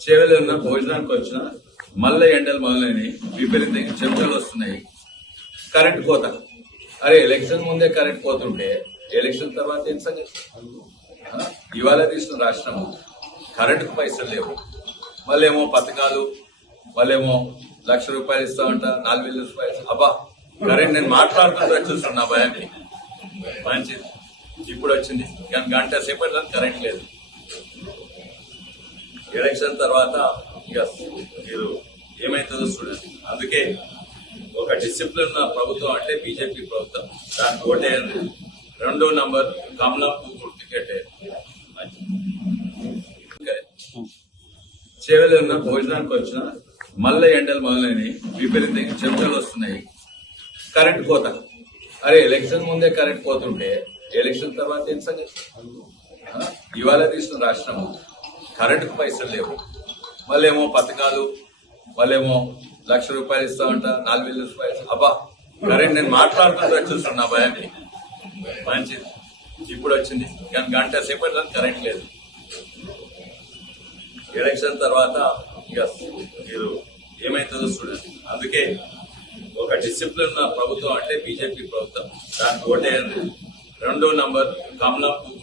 చేవెళ్ళ భోజనానికి వచ్చిన మళ్ళీ ఎండలు మొదలైనవి, విపరీతంగా చెమటలు వస్తున్నాయి, కరెంట్ కోత. అరే ఎలక్షన్ ముందే కరెంట్ పోతుంటే ఎలక్షన్ తర్వాత ఏం సంగతి? ఇవాళ తీసిన రాష్ట్రం కరెంటుకు పైసలు లేవు, వాళ్ళేమో పథకాలు, వాళ్ళేమో ₹1,00,000 ఇస్తామంట, 4,000 రూపాయలు. అబ్బా కరెంట్ నేను మాట్లాడుతుంటే చూస్తున్నా భయాన్ని. మంచిది, ఇప్పుడు వచ్చింది కానీ గంట సేపటి కరెంట్ లేదు. ఎలక్షన్ తర్వాత ఇక మీరు ఏమైతుందో చూడండి. అందుకే ఒక డిసిప్లిన్ ఉన్న ప్రభుత్వం అంటే బీజేపీ ప్రభుత్వం, దానికి ఓటేయండి. 2వ నంబర్ కమలాపూర్ గుర్తుకెట్టే. చేవెళ్ళ భోజనానికి వచ్చిన మళ్ళీ ఎండలు మొదలైనవి, విపరీతంగా చెమటలు వస్తున్నాయి, కరెంట్ కోత. అరే ఎలక్షన్ ముందే కరెంట్ పోతుంటే ఎలక్షన్ తర్వాత ఏం సంగతి? ఇవాళ తీసిన రాష్ట్రం కరెంటుకు పైసలు లేవు, వాళ్ళేమో పథకాలు, వాళ్ళేమో ₹1,00,000 ఇస్తామంట, 4,000 రూపాయలు. అబ్బా కరెంట్ నేను మాట్లాడుతుంటే చూస్తున్నా భయాన్ని. మంచిది, ఇప్పుడు వచ్చింది కానీ గంట సేపటి కరెంట్ లేదు. ఎలక్షన్ తర్వాత ఇక మీరు ఏమైతుందో చూడండి. అందుకే ఒక డిసిప్లిన్ ఉన్న ప్రభుత్వం అంటే బీజేపీ ప్రభుత్వం, దానికి ఓటేయండి. 2వ నంబర్ కమలాపూర్